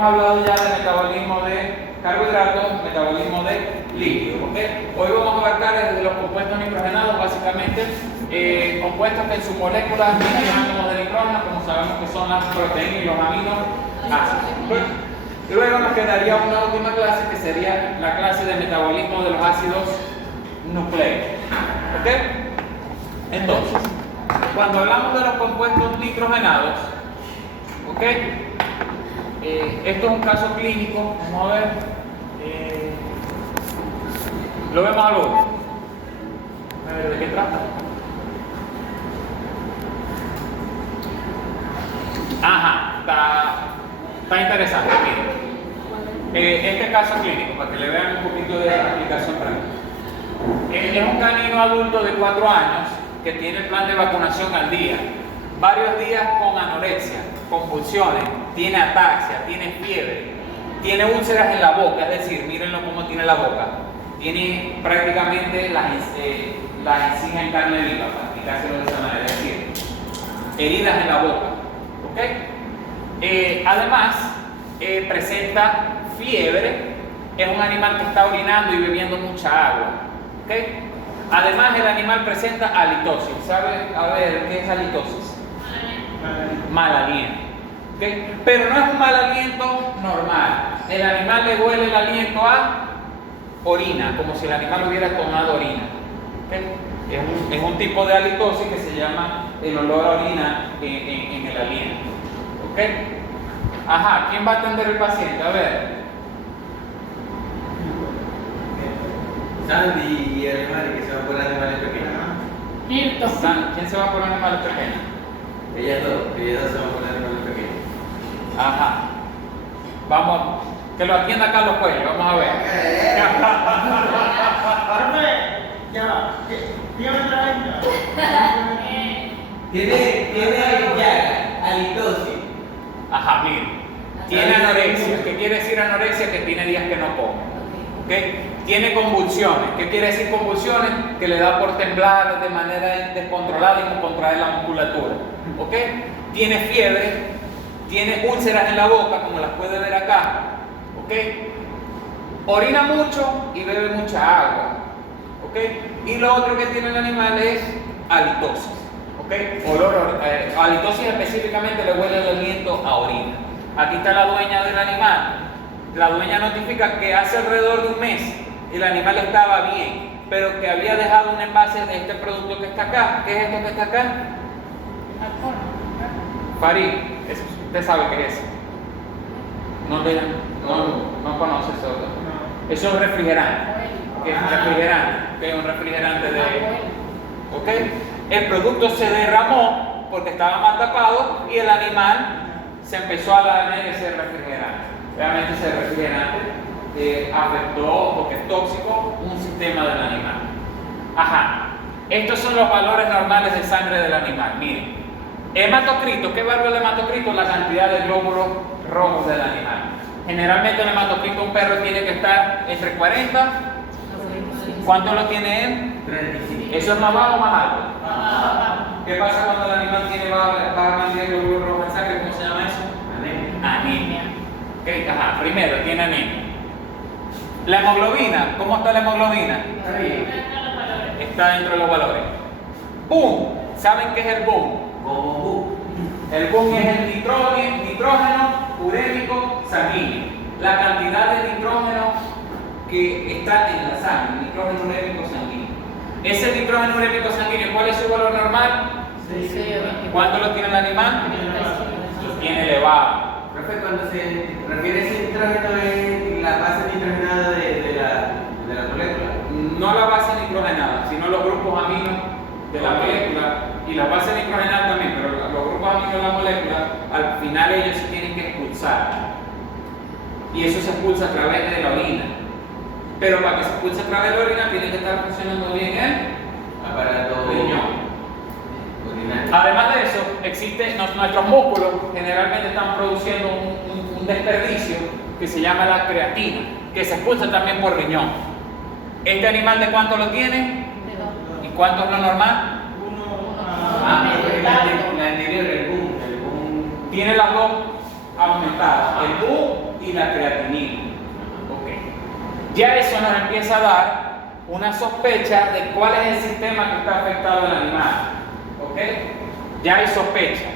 Hemos hablado ya de metabolismo de carbohidratos, metabolismo de líquidos, ¿ok? Hoy vamos a abarcar desde los compuestos nitrogenados, básicamente compuestos que en su molécula tienen átomos de nitrógeno, como sabemos que son las proteínas y los aminoácidos. Y luego nos quedaría una última clase que sería la clase de metabolismo de los ácidos nucleicos, ¿ok? Entonces, cuando hablamos de los compuestos nitrogenados, ¿ok? Esto es un caso clínico, vamos a ver, lo vemos a luego. A ver, ¿de qué trata? Ajá, está interesante, miren. Este caso clínico, para que le vean un poquito de aplicación práctica. Es un canino adulto de 4 años que tiene el plan de vacunación al día. Varios días con anorexia, convulsiones, tiene ataxia, tiene fiebre, tiene úlceras en la boca, es decir, mírenlo cómo tiene la boca. Tiene prácticamente las encías en carne viva, para explicárselo de esa manera, es decir, heridas en la boca. ¿Okay? Además, presenta fiebre, es un animal que está orinando y bebiendo mucha agua. ¿Okay? Además, el animal presenta halitosis. ¿Sabe? A ver, ¿qué es halitosis? Mal aliento. ¿Okay? Pero no es un mal aliento normal. El animal le huele el aliento a orina, como si el animal hubiera tomado orina. ¿Okay? Es un tipo de halitosis que se llama el olor a orina en el aliento. ¿Ok? Ajá, ¿quién va a atender al paciente? A ver. Sandy y el animal que se va por animales pequeños. ¿Quién se va por animales pequeños? Ellas dos se van por animales pequeños. Ajá. Vamos, que lo atienda Carlos Cuello, vamos a ver. Tiene halitosis. Ajá, mire. Tiene anorexia. ¿Qué quiere decir anorexia? Que tiene días que no come. ¿Okay? Tiene convulsiones. ¿Qué quiere decir convulsiones? Que le da por temblar de manera descontrolada y contraer la musculatura. ¿Okay? Tiene fiebre, tiene úlceras en la boca, como las puede ver acá. ¿Okay? Orina mucho y bebe mucha agua. ¿Okay? Y lo otro que tiene el animal es halitosis. ¿Okay? Halitosis específicamente le huele el aliento a orina. Aquí está la dueña del animal. La dueña notifica que hace alrededor de un mes el animal estaba bien, pero que había dejado un envase de este producto que está acá. ¿Qué es esto que está acá? Farid, usted sabe qué es eso. No conoce eso. Eso es un refrigerante. ¿Qué es un refrigerante? ¿Qué es un refrigerante de? ¿Ok? El producto se derramó porque estaba mal tapado y el animal se empezó a lamer ese refrigerante. Realmente ese refrigerante afectó, porque es tóxico, un sistema del animal. Ajá. Estos son los valores normales de sangre del animal. Miren. Hematocrito. ¿Qué valor el hematocrito? La cantidad de glóbulos rojos del animal. Generalmente el hematocrito de un perro tiene que estar entre 40. ¿Cuánto lo tiene él? 35. ¿Eso es más bajo o más alto? ¿Qué pasa cuando el animal tiene baja cantidad de glóbulos rojos en sangre? ¿Cómo se llama eso? Anemia. Okay, ajá, primero tiene anemia. La hemoglobina, ¿cómo está la hemoglobina? Está dentro de los valores. Boom. ¿Saben qué es el boom? El boom es el nitrógeno urémico sanguíneo. La cantidad de nitrógeno que está en la sangre, nitrógeno urémico sanguíneo. Ese nitrógeno urémico sanguíneo, ¿cuál es su valor normal? ¿Cuánto lo tiene el animal? Lo tiene elevado. Profe, cuando se refiere a ese nitrógeno es la base nitrogenada de la molécula. No la base nitrogenada, sino los grupos aminos de la molécula y la base nitrogenada también, pero los grupos aminos de la molécula, al final ellos se tienen que expulsar. Y eso se expulsa a través de la orina. Pero para que se expulse a través de la orina tiene que estar funcionando bien el aparato riñón. urinario. Además de eso, nuestros músculos generalmente están produciendo un desperdicio que se llama la creatina, que se expulsa también por riñón. ¿Este animal de cuánto lo tiene? ¿Y cuánto es lo normal? La anterior, el boom. Tiene las dos aumentadas. El boom y la creatinina. Okay. Ya eso nos empieza a dar una sospecha de cuál es el sistema que está afectado en el animal. ¿Okay? Ya hay sospecha.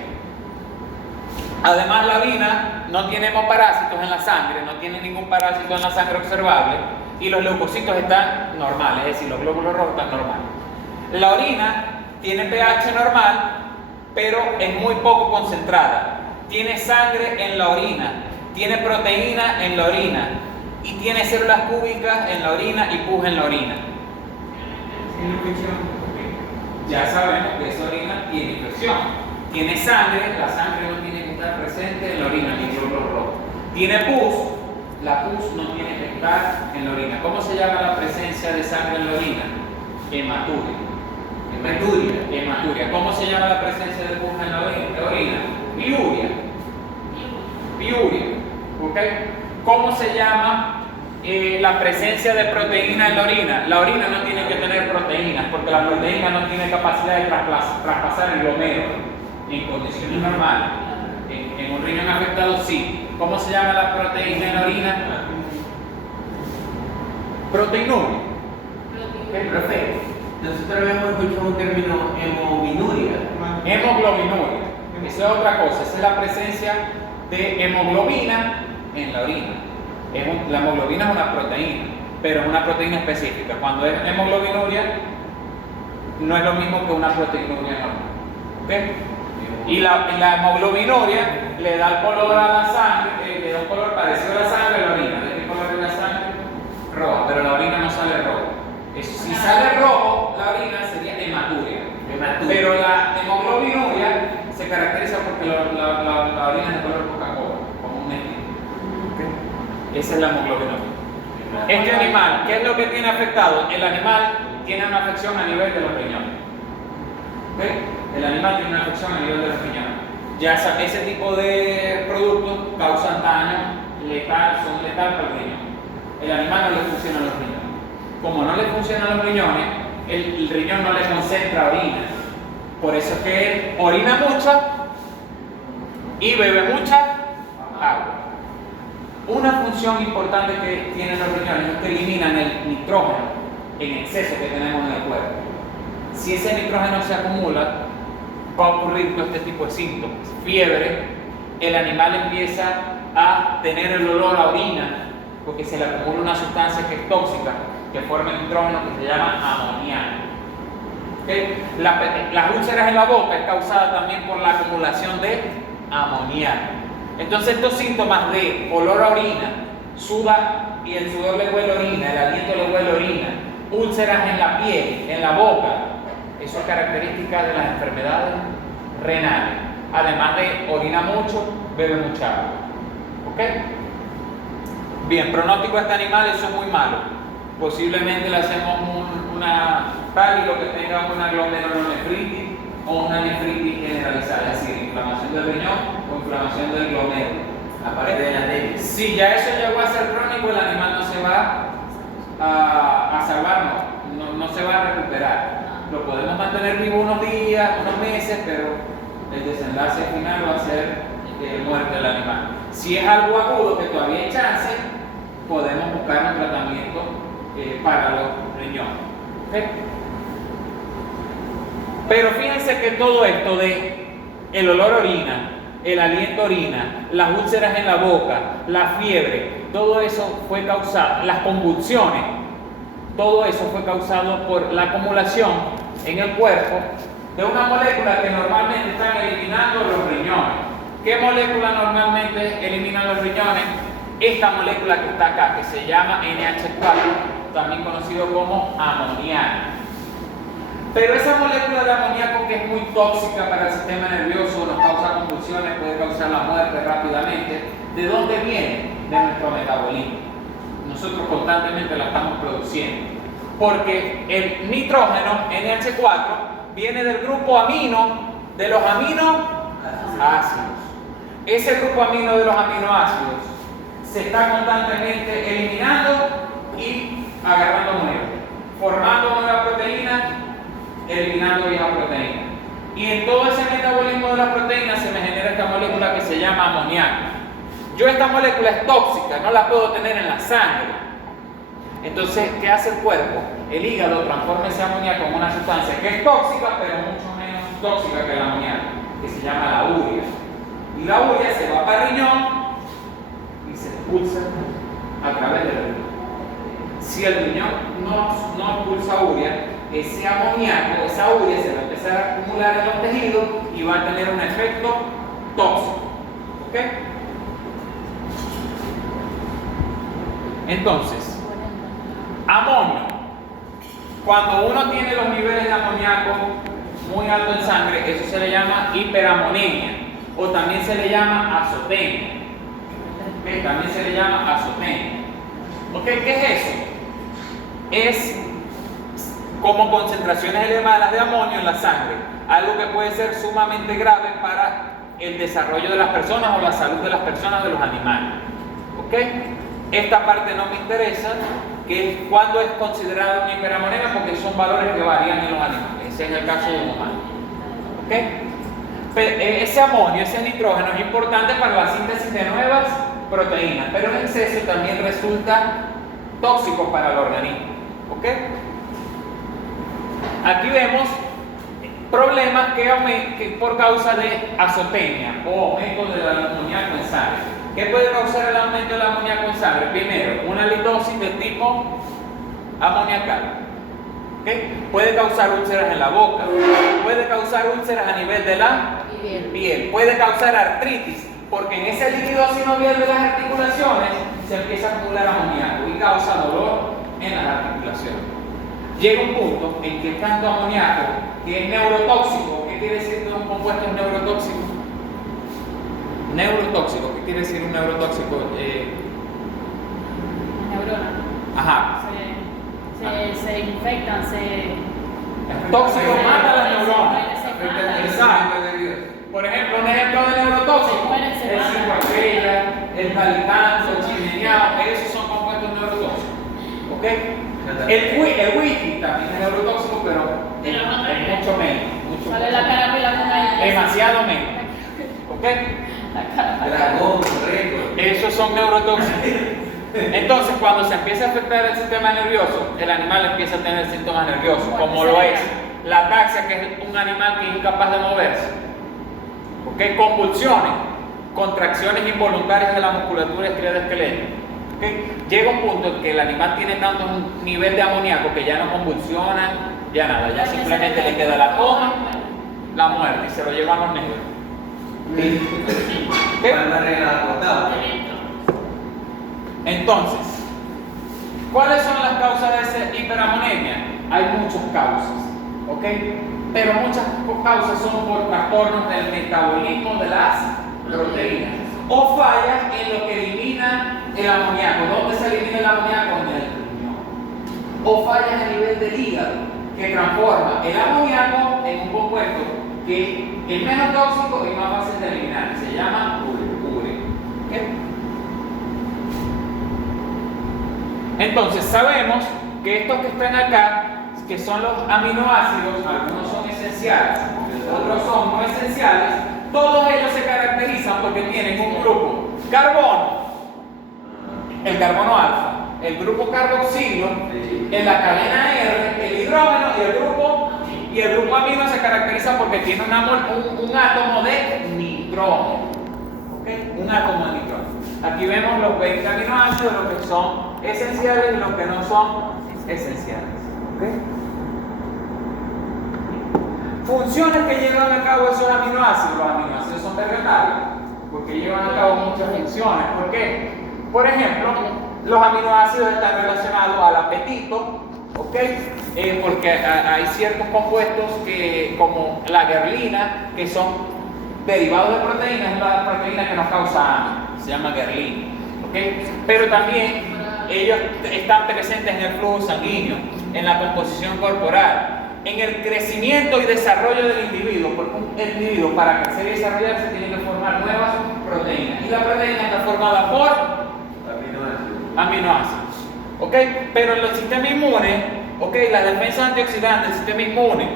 Además, la orina no tiene parásitos en la sangre, no tiene ningún parásito en la sangre observable y los leucocitos están normales, es decir, los glóbulos rojos están normales. La orina tiene pH normal, pero es muy poco concentrada. Tiene sangre en la orina, tiene proteína en la orina y tiene células cúbicas en la orina y pus en la orina. Ya sabemos que esa orina tiene infección. Tiene sangre, la sangre no tiene que estar presente en la orina, ni glóbulos rojos. Tiene pus, la pus no tiene que estar en la orina. ¿Cómo se llama la presencia de sangre en la orina? Hematuria. Hematuria. ¿Cómo se llama la presencia de pus en la orina? Piuria. ¿Okay? ¿Cómo se llama la presencia de proteína en la orina? La orina no tiene que tener proteínas porque la proteína no tiene capacidad de traspasar el glomero en condiciones normales. En un riñón afectado sí. ¿Cómo se llama la proteína en la orina? Proteinuria. Okay, perfecto. Nosotros habíamos escuchado un término hemoglobinuria. Hemoglobinuria. Eso es otra cosa. Esa es la presencia de hemoglobina en la orina. La hemoglobina es una proteína, pero es una proteína específica. Cuando es hemoglobinuria, no es lo mismo que una proteinuria normal. ¿Okay? Y la hemoglobinuria le da el color a la sangre, le da un color parecido a la sangre a la orina. ¿De qué color es la sangre? Roja, pero la orina no sale roja. Si sale rojo, la orina sería hematuria. Pero la hemoglobinuria se caracteriza porque la orina es de color Coca-Cola, como un estilo. ¿Okay? Esa es la hemoglobinuria. Este animal, ¿qué es lo que tiene afectado? El animal tiene una afección a nivel de los riñones. ¿Okay? El animal tiene una afección a nivel de los riñones. Ya ese tipo de productos causan daño letal, son letal para el riñón. El animal no le funcionan los riñones. Como no le funcionan los riñones, el riñón no le concentra orina. Por eso es que él orina mucho y bebe mucha agua. Una función importante que tienen los riñones es que eliminan el nitrógeno en exceso que tenemos en el cuerpo. Si ese nitrógeno se acumula, va a ocurrir todo este tipo de síntomas. Fiebre, el animal empieza a tener el olor a orina porque se le acumula una sustancia que es tóxica, que forma el nitrógeno que se llama amoníaco. ¿Okay? Las úlceras en la boca es causada también por la acumulación de amoníaco. Entonces estos síntomas de olor a orina, suda y el sudor le huele a orina, el aliento le huele a orina, úlceras en la piel, en la boca, eso es característica de las enfermedades renales. Además de orina mucho, bebe mucha agua. ¿Ok? Bien, pronóstico de este animal, eso es muy malo. Posiblemente le hacemos una tal y lo que tenga una glomerulonefritis o una nefritis generalizada, es decir, inflamación del riñón o inflamación del glomérulo. Aparte de la anemia. Si ya eso llegó a ser crónico, el animal no se va a salvar, no se va a recuperar. Lo podemos mantener vivo unos días, unos meses, pero el desenlace final va a ser muerte del animal. Si es algo agudo que todavía hay chance, podemos buscar un tratamiento para los riñones. ¿Okay? Pero fíjense que todo esto de el olor a orina, el aliento a orina, las úlceras en la boca, la fiebre, todo eso fue causado, las convulsiones, todo eso fue causado por la acumulación en el cuerpo de una molécula que normalmente están eliminando los riñones. ¿Qué molécula normalmente eliminan los riñones? Esta molécula que está acá, que se llama NH4, también conocido como amoníaco. Pero esa molécula de amoníaco, que es muy tóxica para el sistema nervioso, nos causa convulsiones, puede causar la muerte rápidamente. ¿De dónde viene? De nuestro metabolismo. Nosotros constantemente la estamos produciendo. Porque el nitrógeno, NH4, viene del grupo amino de los aminoácidos. Ese grupo amino de los aminoácidos se está constantemente eliminando y agarrando nuevos, formando nueva proteína, eliminando vieja proteína. Y en todo ese metabolismo de las proteínas se me genera esta molécula que se llama amoníaco. yo esta molécula es tóxica, no la puedo tener en la sangre. Entonces, ¿qué hace el cuerpo? El hígado transforma ese amoníaco en una sustancia que es tóxica, pero mucho menos tóxica que el amoníaco, que se llama la urea. Y la urea se va para el riñón y se expulsa a través del riñón. Si el riñón no expulsa urea, ese amoníaco, esa urea se va a empezar a acumular en los tejidos y va a tener un efecto tóxico. ¿Ok? Entonces, amonio. Cuando uno tiene los niveles de amoníaco muy altos en sangre, eso se le llama hiperamonemia o también se le llama azotenia. ¿Okay? También se le llama azotenia. ¿Ok? ¿Qué es eso? Es como concentraciones elevadas de amonio en la sangre, algo que puede ser sumamente grave para el desarrollo de las personas o la salud de las personas, de los animales. ¿Ok? Esta parte no me interesa, que es cuando es considerada una hiperamonemia, porque son valores que varían en los animales. Ese es el caso de un humano. ¿Ok? Ese amonio, ese nitrógeno es importante para la síntesis de nuevas proteínas, pero en exceso también resulta tóxico para el organismo. ¿Ok? Aquí vemos problemas que por causa de azotenia o aumento del amoníaco en sangre. ¿Qué puede causar el aumento del amoníaco en sangre? Primero, una litosis de tipo amoniacal. ¿Okay? Puede causar úlceras en la boca, puede causar úlceras a nivel de la piel, puede causar artritis, porque en ese líquido sinovial de las articulaciones se empieza a acumular amoníaco y causa dolor en las articulaciones. Llega un punto en que tanto amoníaco que es neurotóxico. ¿Qué quiere decir que un compuesto es neurotóxico? Neurotóxico, ¿qué quiere decir un neurotóxico? Neurona. Ajá. Se infectan, El tóxico mata las neuronas. Exacto. Por ejemplo, un ejemplo de neurotóxico, el 5 estrellas, el talitanzo, el chimeneado, esos son compuestos neurotóxicos. ¿Ok? El whisky también es neurotóxico, pero es mucho menos. Sale la carapela con ahí. Demasiado menos. ¿Ok? Dragón, récord. Esos son neurotóxicos. Entonces, cuando se empieza a afectar el sistema nervioso, el animal empieza a tener síntomas nerviosos, como lo es la ataxia, que es un animal que es incapaz de moverse. ¿Ok? Convulsiones, contracciones involuntarias de la musculatura esquelética. ¿Okay? Llega un punto en que el animal tiene tanto nivel de amoníaco que ya no convulsiona, ya nada, ya simplemente le queda la coma, la muerte y se lo llevan los negros. Entonces, ¿cuáles son las causas de esa hiperamonemia? Hay muchas causas, ¿ok? Pero muchas causas son por trastornos del metabolismo de las proteínas o fallas en lo que elimina el amoníaco. ¿Dónde se elimina el amoníaco? En el riñón. O fallas a nivel del hígado, que transforma el amoníaco en un compuesto que es menos tóxico y más fácil de eliminar, que se llama urea. ¿Okay? Entonces sabemos que estos que están acá, que son los aminoácidos, algunos son esenciales, otros son no esenciales, todos ellos se caracterizan porque tienen un grupo carbono, el carbono alfa, el grupo carboxilo, en la cadena R, el hidrógeno y el grupo amino se caracteriza porque tiene un átomo de nitrógeno. ¿Okay? Un átomo de nitrógeno. Aquí vemos los 20 aminoácidos, los que son esenciales y los que no son esenciales. ¿Okay? Funciones que llevan a cabo esos aminoácidos. Los aminoácidos son vegetales porque llevan a cabo muchas funciones. ¿Por qué? Por ejemplo, los aminoácidos están relacionados al apetito, ¿ok? Porque hay ciertos compuestos como la guerlina, que son derivados de proteínas, es la proteína que nos causa hambre, se llama guerlina, ¿ok? Pero también ellos están presentes en el flujo sanguíneo, en la composición corporal, en el crecimiento y desarrollo del individuo, porque un individuo para crecer y desarrollarse tiene que formar nuevas proteínas, y la proteína está formada por aminoácidos, ¿ok? Pero en el sistema inmune, ¿ok? Las defensas antioxidantes del sistema inmune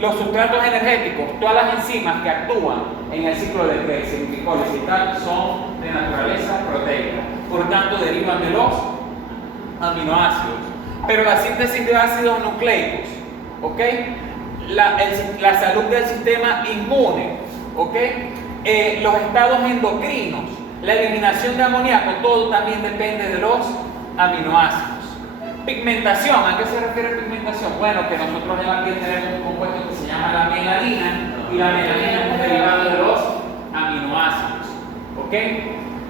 los sustratos energéticos, todas las enzimas que actúan en el ciclo de Krebs, en glicólisis y tal, son de naturaleza proteica. Por tanto, derivan de los aminoácidos. Pero la síntesis de ácidos nucleicos, ¿ok? La salud del sistema inmune, ¿ok? Los estados endocrinos, la eliminación de amoníaco, todo también depende de los aminoácidos. Pigmentación, ¿a qué se refiere pigmentación? Bueno, que nosotros en la piel tenemos un compuesto que se llama la melanina, y la melanina es un derivado de los aminoácidos, ¿ok?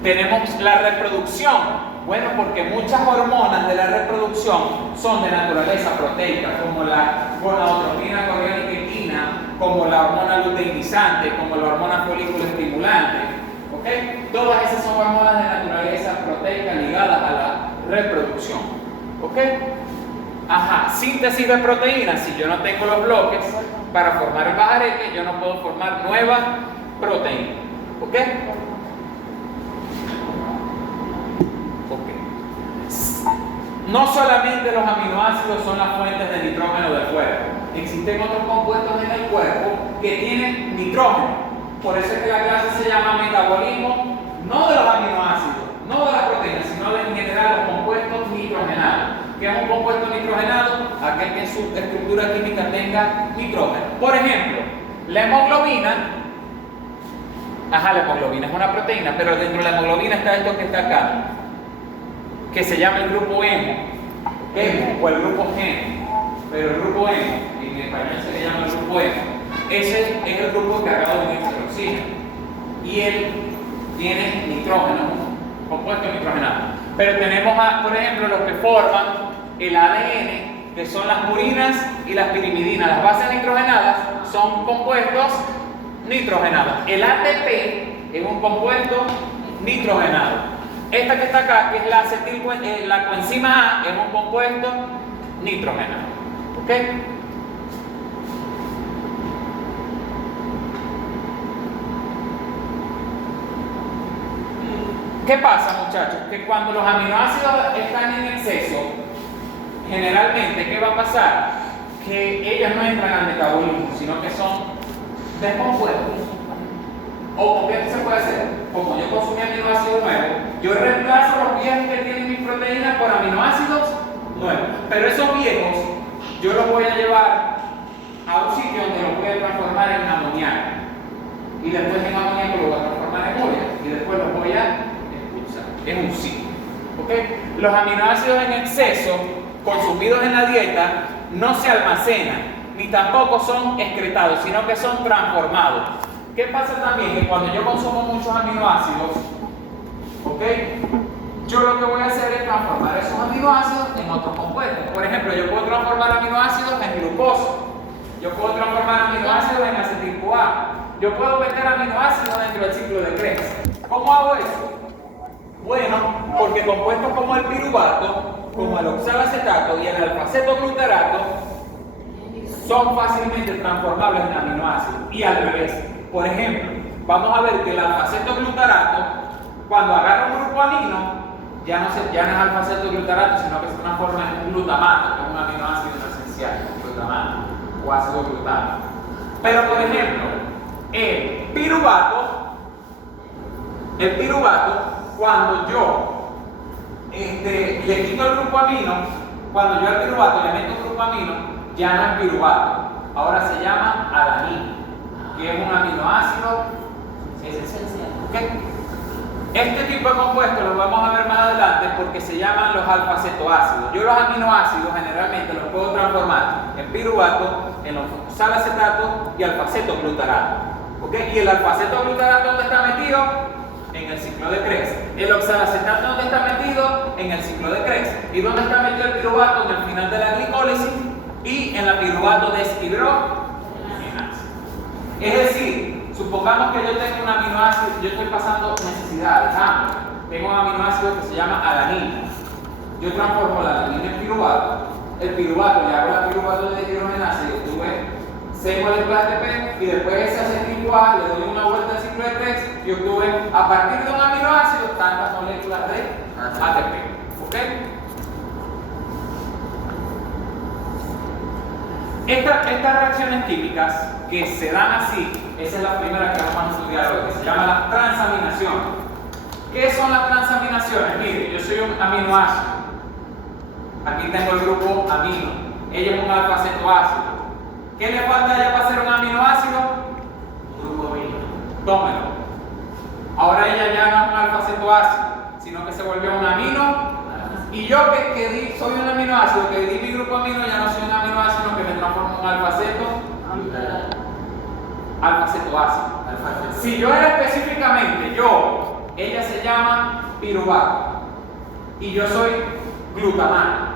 Tenemos la reproducción. Bueno, porque muchas hormonas de la reproducción son de naturaleza proteica, como la gonadotropina, corticosteroidina y equina, como la hormona luteinizante, como la hormona folículo estimulante, ¿ok? Todas esas son hormonas de naturaleza proteica ligadas a la reproducción, ¿ok? Ajá, síntesis de proteínas. Si yo no tengo los bloques para formar el bajarete, yo no puedo formar nueva proteína, ¿ok? No solamente los aminoácidos son las fuentes de nitrógeno del cuerpo, existen otros compuestos en el cuerpo que tienen nitrógeno. Por eso es que la clase se llama metabolismo, no de los aminoácidos, no de las proteínas, sino de en general los compuestos nitrogenados. ¿Qué es un compuesto nitrogenado? Aquel que en su estructura química tenga nitrógeno. Por ejemplo, la hemoglobina. La hemoglobina es una proteína, pero dentro de la hemoglobina está esto que está acá, que se llama el grupo hemo, o el grupo G, pero el grupo hemo, en español se le llama el grupo hemo. Ese es el grupo encargado de unirse al oxígeno, y él tiene nitrógeno, compuesto nitrogenado. Pero tenemos, por ejemplo, los que forman el ADN, que son las purinas y las pirimidinas. Las bases nitrogenadas son compuestos nitrogenados. El ATP es un compuesto nitrogenado. Esta que está acá, que es la coenzima A, es un compuesto nitrogenado. ¿Ok? ¿Qué pasa, muchachos? Que cuando los aminoácidos están en exceso, generalmente, ¿qué va a pasar? Que ellos no entran al metabolismo, sino que son descompuestos. ¿O qué se puede hacer? Como yo consumí aminoácidos nuevos, yo reemplazo los viejos que tienen mis proteínas por aminoácidos nuevos. Pero esos viejos, yo los voy a llevar a un sitio donde los voy a transformar en amoníaco. Y después en amoníaco lo voy a transformar en urea. Y después los voy a expulsar. Es un ciclo. ¿Ok? Los aminoácidos en exceso, consumidos en la dieta, no se almacenan, ni tampoco son excretados, sino que son transformados. ¿Qué pasa también? Que cuando yo consumo muchos aminoácidos, ¿ok? Yo lo que voy a hacer es transformar esos aminoácidos en otros compuestos. Por ejemplo, yo puedo transformar aminoácidos en glucosa. Yo puedo transformar aminoácidos en acetil-CoA. Yo puedo meter aminoácidos dentro del ciclo de Krebs. ¿Cómo hago eso? Bueno, porque compuestos como el piruvato, como el oxalacetato y el alfa-cetoglutarato son fácilmente transformables en aminoácidos. Y al revés. Por ejemplo, vamos a ver que el alfa-cetoglutarato, cuando agarra un grupo amino, ya no es alfa-cetoglutarato, sino que se transforma en un glutamato, que es un aminoácido esencial, glutamato o ácido glutamato. Pero, por ejemplo, el piruvato, cuando yo le quito el grupo amino, cuando yo al piruvato le meto un grupo amino, ya no es piruvato, ahora se llama alanina, que es un aminoácido esencial. ¿Okay? Este tipo de compuestos los vamos a ver más adelante porque se llaman los alfa-cetoácidos. Yo los aminoácidos generalmente los puedo transformar en piruvato, en oxalacetato y alfa-cetoglutarato. ¿Okay? Y el alfa-cetoglutarato, ¿dónde está metido? En el ciclo de Krebs. El oxalacetato, ¿dónde está metido? En el ciclo de Krebs. ¿Y dónde está metido el piruvato? En el final de la glicólisis y en la piruvato deshidrogenasa. Es decir, supongamos que yo tengo un aminoácido, yo estoy pasando necesidades, hambre. Tengo un aminoácido que se llama alanina. Yo transformo la alanina en piruvato. El piruvato, le hago la piruvato deshidrogenasa y obtuve 6 moléculas de ATP y después ese acetil-CoA le doy una vuelta al ciclo de Krebs y obtuve a partir de un aminoácido tantas moléculas de ATP. ¿Ok? Estas reacciones químicas que se dan así, esa es la primera que vamos a estudiar hoy, que se llama la transaminación. ¿Qué son las transaminaciones? Mire, yo soy un aminoácido. Aquí tengo el grupo amino. Ella es un alfa-cetoácido. ¿Qué le falta a ella para ser un aminoácido? Un grupo amino. Tómelo. Ahora ella ya no es un alfa-cetoácido, sino que se volvió un amino. Y yo soy un aminoácido, que di mi grupo amino, ya no soy un aminoácido, sino que me transformo en un alfa-cetoácido. Si yo era específicamente ella se llama piruvato y yo soy glutamato,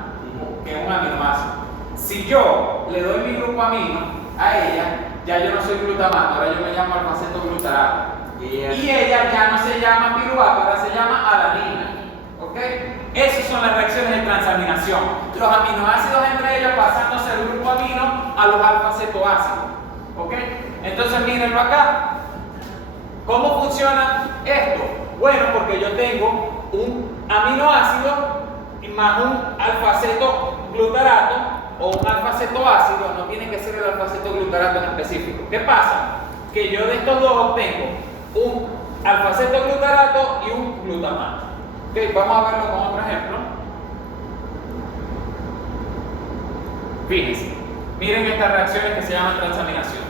que es un aminoácido. Si yo le doy mi grupo amino a ella, ya yo no soy glutamato, ahora yo me llamo alfa-cetoglutarato. Y ella ya no se llama piruvato, ahora se llama alanina. ¿Ok? Esas son las reacciones de transaminación. Los aminoácidos entre ellos pasándose del grupo amino a los alfa-cetoácidos. ¿Ok? Entonces mírenlo acá. ¿Cómo funciona esto? Bueno, porque yo tengo un aminoácido más un alfa-cetoglutarato o un alfa-cetoácido, no tiene que ser el alfa-cetoglutarato en específico. ¿Qué pasa? Que yo de estos dos obtengo un alfa-cetoglutarato y un glutamato. Okay, vamos a verlo con otro ejemplo. Fíjense, miren estas reacciones que se llaman transaminación.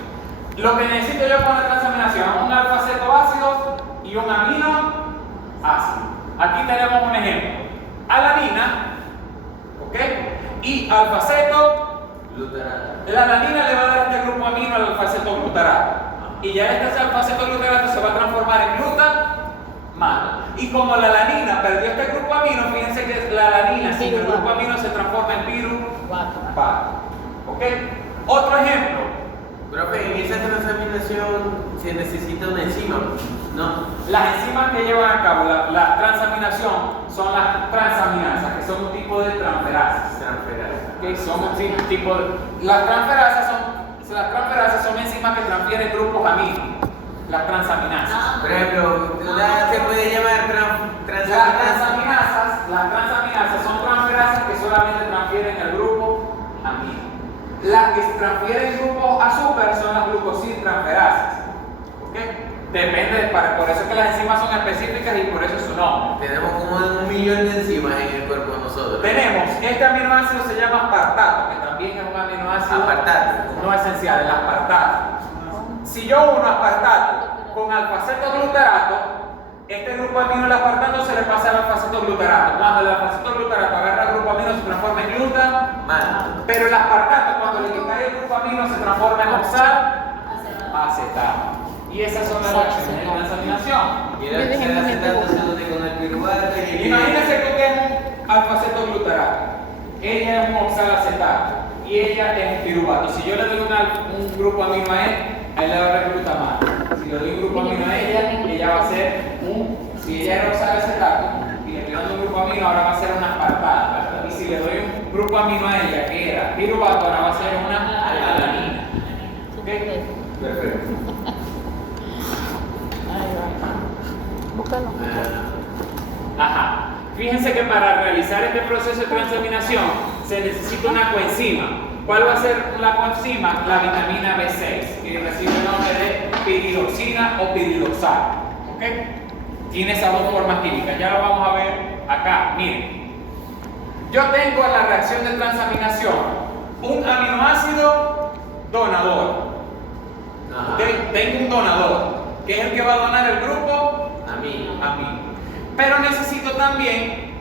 Lo que necesito yo con la transaminación es un alfa-cetoácido y un aminoácido. Aquí tenemos un ejemplo: alanina, ¿ok? Y alfa-cetoglutarato. La alanina le va a dar este grupo amino al alfa-cetoglutarato. Y ya este alfa-cetoglutarato se va a transformar en glutamato. Y como la alanina perdió este grupo amino, fíjense que la alanina sin el grupo amino se transforma en piruvato. ¿Ok? Otro ejemplo. Profe, en esa transaminación se necesita una enzima, ¿no? Las enzimas que llevan a cabo la transaminación son las transaminasas, que son un tipo de transferasas. ¿Okay? Son un tipo de... Las transferasas son enzimas que transfieren grupos amino. Las transaminasas. Por ejemplo, se puede llamar transaminasas. Las transaminasas son transferasas que solamente transfieren el grupo amino. Las que transfieren grupos azúcar son las glucosiltransferasas. ¿Ok? Depende, por eso es que las enzimas son específicas y por eso su nombre. Tenemos como 1 millón de enzimas en el cuerpo de nosotros. Tenemos, este aminoácido se llama aspartato, que también es un aminoácido no esencial, el aspartato. Si yo uno aspartato con alfa-cetoglutarato, este grupo amino del aspartato se le pasa al alfa-cetoglutarato. Cuando el alfa-cetoglutarato agarra el grupo amino se transforma en glutamato. Pero el aspartato, cuando le quitan el grupo amino, se transforma en oxalacetato. Y esas son las reacciones de transaminación. Y el acetato se une con el piruvato. Imagínense que usted es un alfa-cetoglutarato, ella es un oxalacetato y ella es un piruvato. Si yo le doy un grupo amino a él le va a dar glutamato. Si le doy un grupo amino a ella va a ser si ella era oxalacetato y le estoy dando un grupo amino, ahora va a ser una aspartato. Y si le doy un grupo amino a ella que era piruvato, ahora va a ser una alanina. ¿Ok? Perfecto. Búscalo. Ajá. Fíjense que para realizar este proceso de transaminación se necesita una coenzima. ¿Cuál va a ser la coenzima? La vitamina B6, que recibe el nombre de piridoxina o piridoxal. ¿Ok? Tiene esas dos formas químicas. Ya lo vamos a ver acá. Miren. Yo tengo en la reacción de transaminación un aminoácido donador. ¿Okay? Tengo un donador, que es el que va a donar el grupo amino. Pero necesito también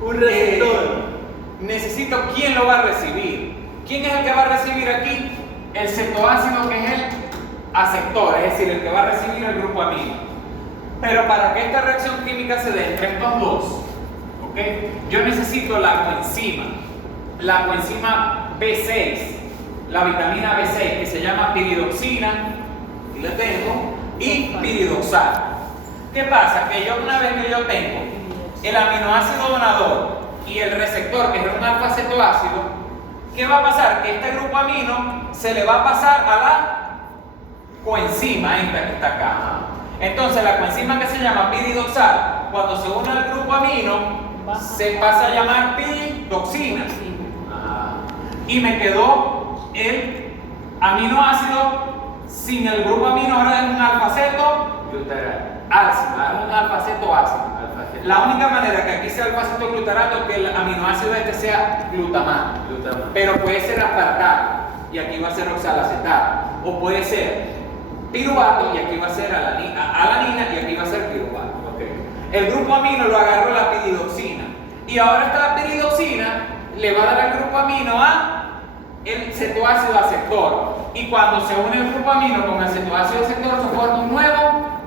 un receptor. Necesito quién lo va a recibir. ¿Quién es el que va a recibir aquí? El cetoácido, que es el aceptor, es decir, el que va a recibir el grupo amino. Pero para que esta reacción química se dé entre estos dos, ¿okay? Yo necesito la coenzima B6, la vitamina B6, que se llama piridoxina, y la tengo, y piridoxal. ¿Qué pasa? Que yo, una vez que yo tengo el aminoácido donador y el receptor, que es un alfa-cetoácido, ¿qué va a pasar? Que este grupo amino se le va a pasar a la coenzima, esta que está acá. Entonces la coenzima que se llama piridoxal, cuando se une al grupo amino, se pasa a llamar piridoxina. y me quedó el aminoácido sin el grupo amino, ahora es un alfa-aceto Glutarato. ácido, es un alfa-aceto ácido. Alfa-aceto. La única manera que aquí sea alfa-aceto glutarato es que el aminoácido este sea glutamato. Glutamato. Pero puede ser aspartato y aquí va a ser oxalacetato. O puede ser piruvato y aquí va a ser alanina y aquí va a ser piruvato. Ok. El grupo amino lo agarró la piridoxina. Y ahora esta piridoxina le va a dar el grupo amino a el cetoácido aceptor. Y cuando se une el grupo amino con el cetoácido aceptor se forma un nuevo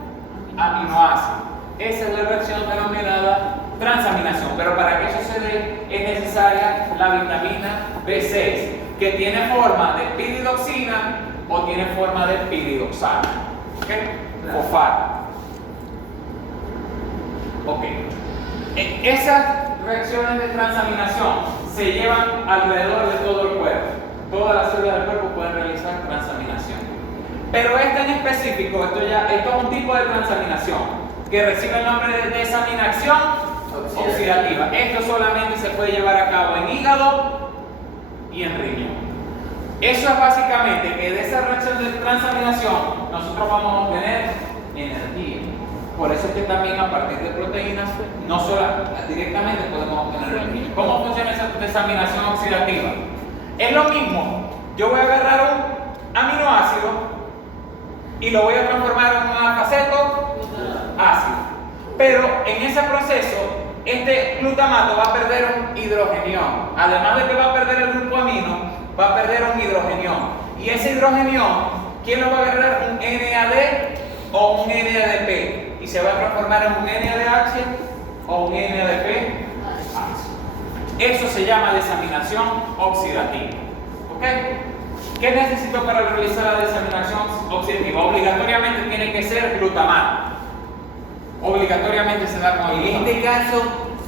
aminoácido. Esa es la reacción denominada transaminación. Pero para que eso se dé es necesaria la vitamina B6, que tiene forma de piridoxina o tiene forma de piridoxano. ¿Ok? Fosfato. Ok. Esas reacciones de transaminación se llevan alrededor de todo el cuerpo. Todas las células del cuerpo pueden realizar transaminación. Pero esta en específico, esto es un tipo de transaminación que recibe el nombre de desaminación oxidativa. Esto solamente se puede llevar a cabo en hígado y en riñón. Eso es básicamente que de esa reacción de transaminación nosotros vamos a obtener energía. Por eso es que también a partir de proteínas, no solo directamente podemos obtener energía. ¿Cómo funciona esa desaminación oxidativa? Es lo mismo, yo voy a agarrar un aminoácido y lo voy a transformar en un alfa-aceto ácido. Pero en ese proceso, este glutamato va a perder un hidrogenión. Además de que va a perder el grupo amino, va a perder un hidrogenión. Y ese hidrogenión, ¿quién lo va a agarrar? ¿Un NAD o un NADP? Y se va a transformar en un NADH o un NADP ácido. Eso se llama desaminación oxidativa. ¿Ok? ¿Qué necesito para realizar la desaminación oxidativa? Obligatoriamente tiene que ser glutamato. Obligatoriamente se da con el En glutamato. este caso,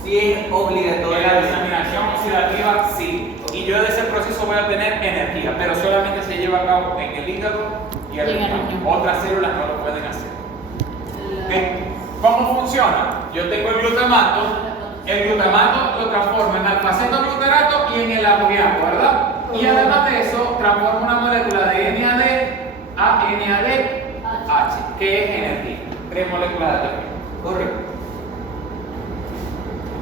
sí es obligatorio. En la desaminación oxidativa, sí. Y yo de ese proceso voy a tener energía, pero solamente se lleva a cabo en el hígado y el riñón. Otras células no lo pueden hacer. ¿Okay? ¿Cómo funciona? Yo tengo el glutamato lo transformo en alfa-aceto glutarato y en el amoníaco, ¿verdad? Y además de eso, transformo una molécula de NAD a NADH, que es energía. 3 moléculas de energía. Correcto.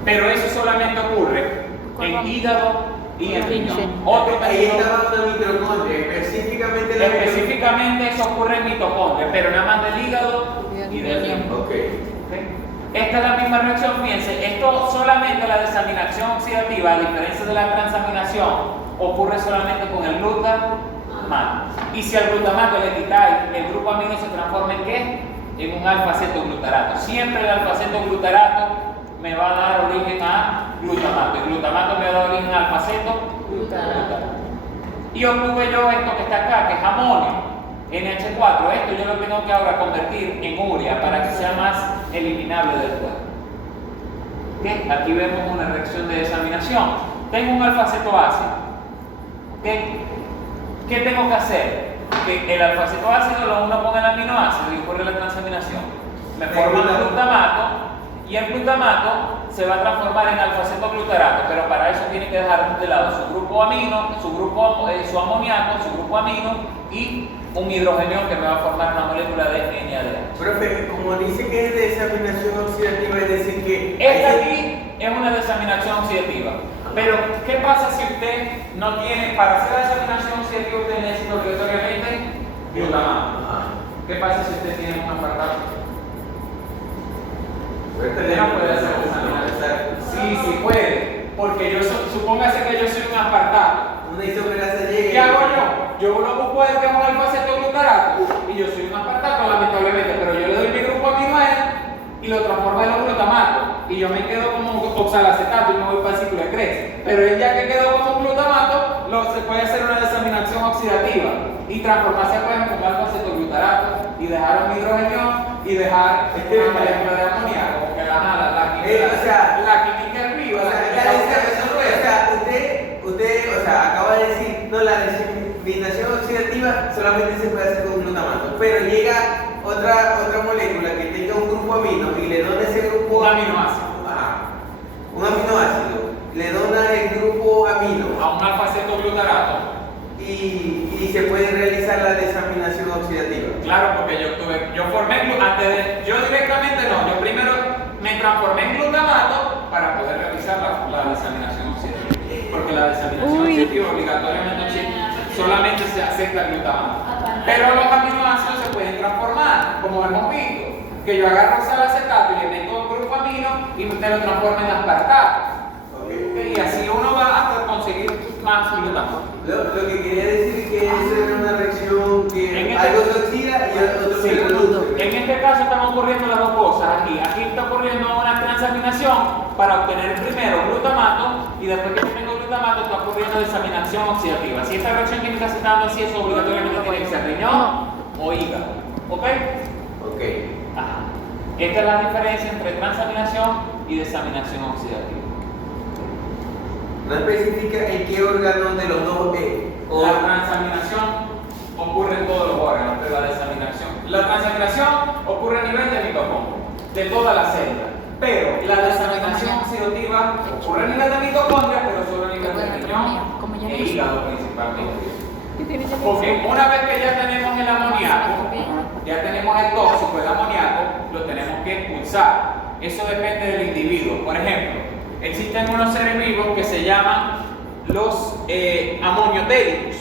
Pero eso solamente ocurre en hígado y en riñón. Sí. Otro Ahí tejido, estaba una mitocondria, específicamente la específicamente eso ocurre en mitocondria, pero nada más del hígado y del riñón. Ok. ¿Ok? Esta es la misma reacción, fíjense, esto solamente la desaminación oxidativa, a diferencia de la transaminación, ocurre solamente con el glutamato. Y si al glutamato le quitáis, el grupo amino se transforma en ¿qué? En un alfa-aceto glutarato. Siempre el alfa-aceto glutarato me va a dar origen a glutamato. El glutamato me da origen a alfa-aceto glutarato. Y obtuve yo esto que está acá, que es amonio, NH4. Esto yo lo tengo que ahora convertir en urea para que sea más eliminable del cuerpo. ¿Okay? Aquí vemos una reacción de desaminación. Tengo un alfa-aceto ácido. ¿Okay? ¿Qué tengo que hacer? Que el alfa-aceto ácido lo uno con el aminoácido y ocurre la transaminación. Me forma el glutamato y el glutamato se va a transformar en alfa-aceto glutarato, pero para eso tiene que dejar de lado su grupo amino, su amoníaco, su grupo amino y un hidrogenio que me va a formar una molécula de NADH. Profe, como dice que es desaminación oxidativa, es decir que... Esta aquí es una desaminación oxidativa. Pero, ¿qué pasa si usted no tiene, para hacer la desaminación oxidativa, usted necesita obligatoriamente glutamato? ¿Qué pasa si usted tiene un aspartato? Usted no puede hacer desaminación. Sí puede. Porque supóngase que yo soy un aspartato. Una isomerasa llega. ¿Qué hago yo? Yo lo busco el que es un alfa-aceto glutarato y yo soy un aspartato, lamentablemente, pero yo le doy mi grupo amino a él y lo transformo en glutamato y yo me quedo como oxalacetato y me voy para el ciclo de Krebs. Pero él ya que quedó como glutamato, se puede hacer una desaminación oxidativa y transformarse pues, en un alfa-aceto glutarato y dejar un hidrogenio y dejar una molécula de amoníaco, porque la química es viva. Usted acaba de decir, no, la desaminación oxidativa solamente se puede hacer con glutamato, pero llega otra molécula que tenga un grupo amino y le dona ese grupo Un aminoácido. Un aminoácido, le dona el grupo amino A un alfa-aceto glutarato. obligatoriamente solamente se acepta el glutamato. Pero los aminoácidos se pueden transformar, como hemos visto, que yo agarro sal-acetato y le meto un grupo amino y me lo transformo en aspartato. Okay. Y así uno va hasta conseguir más glutamato. Lo que quería decir es que eso era una reacción que algo se oxida y otro se produce. En este caso están ocurriendo las dos cosas aquí. Aquí está ocurriendo una transaminación para obtener primero glutamato y después que tengo glutamato está ocurriendo desaminación oxidativa. Si esta reacción química se está dando así, eso obligatoriamente tiene que ser riñón o hígado. ¿Ok? Ok. Ajá. Esta es la diferencia entre transaminación y desaminación oxidativa. No especifica en qué órgano de los dos es. La transaminación ocurre en todos los órganos, pero la desaminación. La transaminación ocurre a nivel de mitocondria, de toda la célula. Pero la desaminación oxidativa ocurre a nivel de mitocondria, pero solo a nivel de riñón e hígado principalmente. Porque una vez que ya tenemos el amoníaco, ya tenemos el tóxico, el amoníaco, lo tenemos que expulsar. Eso depende del individuo. Por ejemplo, existen unos seres vivos que se llaman los amoniotélicos.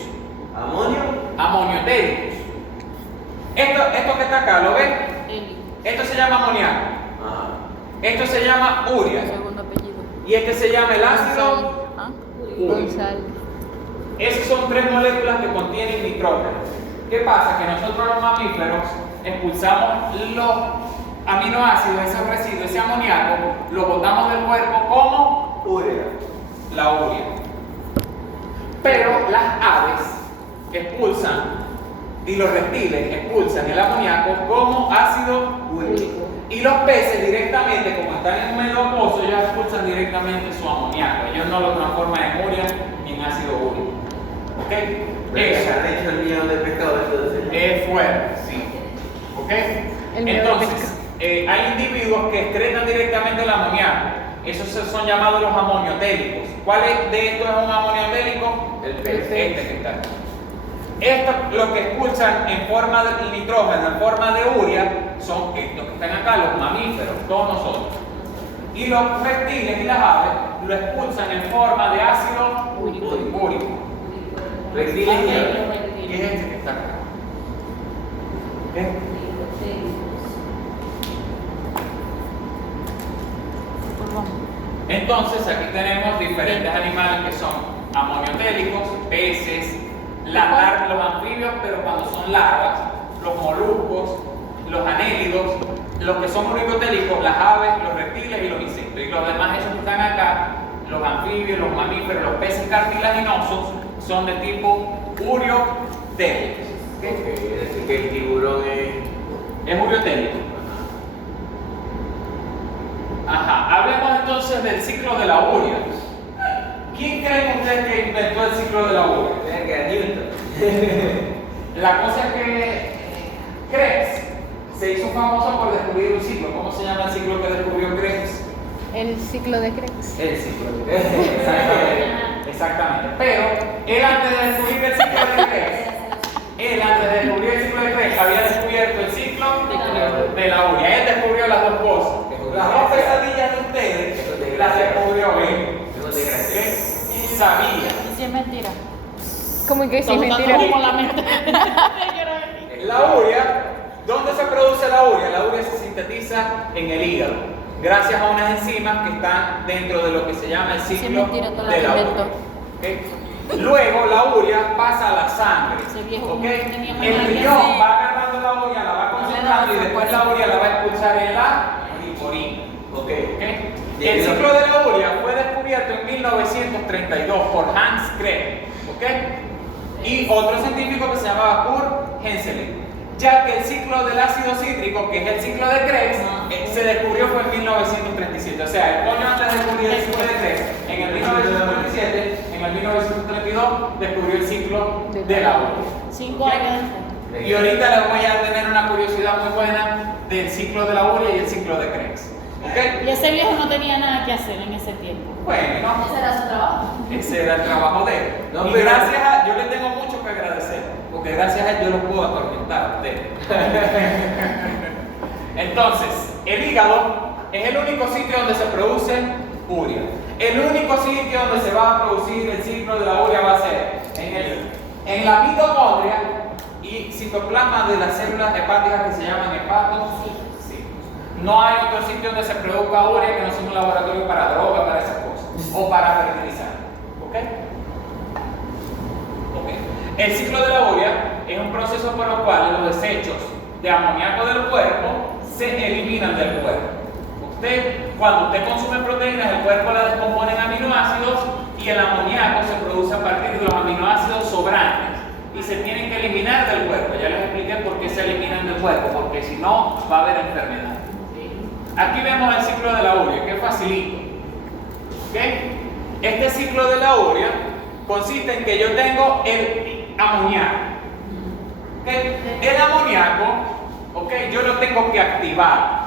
¿Amonio? Amoniotélicos. Esto que está acá, ¿lo ven? Esto se llama amoníaco. Ajá. Esto se llama urea. Segundo apellido. Y este se llama el ácido ¿Ah? úrico. González. Esas son tres moléculas que contienen nitrógeno. ¿Qué pasa? Que nosotros los mamíferos expulsamos los aminoácidos, esos residuos, ese amoníaco, lo botamos del cuerpo como Urea. la urea. Pero las aves expulsan y los reptiles expulsan el amoníaco como ácido úrico. Y los peces directamente, como están en un medio acuoso, ellos expulsan directamente su amoníaco. Ellos no lo transforman en urea ni en ácido úrico. ¿Ok? Eso De hecho, el miedo del pescado entonces. es fuerte, sí. ¿Ok? El miedo del Entonces, hay individuos que excretan directamente el amoníaco. Esos son llamados los amoniotélicos. ¿Cuál de estos es un amoniotélico? El pez. Este que está aquí. Estos, los que expulsan en forma de nitrógeno, en forma de urea, son estos que están acá, los mamíferos, todos nosotros. Y los reptiles y las aves lo expulsan en forma de ácido úrico. Reptiles y aves. Y es este que está acá. ¿Ok? Entonces aquí tenemos diferentes animales que son amoniotélicos, peces, los anfibios, pero cuando son larvas, los moluscos, los anélidos, los que son uricotélicos, las aves, los reptiles y los insectos. Y los demás, esos que están acá, los anfibios, los mamíferos, los peces cartilaginosos, son de tipo uriotélicos. Es decir, que el tiburón Es uriotélico. Ajá, hablemos entonces del ciclo de la urea. ¿Quién creen ustedes que inventó el ciclo de la urea? Tiene que era Newton. La cosa es que Krebs se hizo famoso por descubrir un ciclo. ¿Cómo se llama el ciclo que descubrió Krebs? El ciclo de Krebs. El ciclo de Krebs. Exactamente. Pero él antes de descubrir el ciclo de Krebs, había descubierto el ciclo de la urea. Él descubrió las dos cosas. Las dos pesadillas de ustedes las descubrió él. Y sabía. Y si es mentira. ¿Cómo que sí es mentira? Como la mente. La urea, ¿dónde se produce la urea? La urea se sintetiza en el hígado, gracias a unas enzimas que están dentro de lo que se llama el ciclo mentira, te la de la urea. inventó. ¿Ok? Luego la urea pasa a la sangre. Ese viejo ¿Ok? tenía más El nada que riñón hacer. va agarrando la urea, la va concentrando y después la urea la va a expulsar en la orina. Ok. ¿Ok? El ciclo de la urea fue descubierto en 1932 por Hans Krebs. ¿Ok? Y otro científico que se llamaba Kurt Hensel, ya que el ciclo del ácido cítrico, que es el ciclo de Krebs, se descubrió fue en 1937. O sea, el coño antes de descubrir el ciclo de Krebs, en el 1937, en el 1932 descubrió el ciclo de la urea. 5 años después. Y ahorita les voy a tener una curiosidad muy buena del ciclo de la urea y el ciclo de Krebs. ¿Ok? Y ese viejo no tenía nada que hacer en ese tiempo. Bueno, Ese era su trabajo. ese era el trabajo de él. No, Y pero- gracias a, yo le tengo mucho que agradecer, porque gracias a él yo los puedo atormentar a ustedes. Entonces, el hígado es el único sitio donde se produce urea. El único sitio donde se va a producir el ciclo de la urea va a ser en la mitocondria y citoplasma de las células hepáticas que se llaman hepatocitos. No hay otro sitio donde se produzca urea que no sea un laboratorio para droga, para esas cosas, o para fertilizar. ¿Ok? El ciclo de la urea es un proceso por el cual los desechos de amoníaco del cuerpo se eliminan del cuerpo. Cuando usted consume proteínas, el cuerpo la descompone en aminoácidos y el amoníaco se produce a partir de los aminoácidos sobrantes y se tienen que eliminar del cuerpo. Ya les expliqué por qué se eliminan del cuerpo, porque si no va a haber enfermedad. Aquí vemos el ciclo de la urea, que es facilito. ¿Okay? Este ciclo de la urea consiste en que yo tengo el amoníaco. ¿Okay? El amoníaco, ¿okay? Yo lo tengo que activar.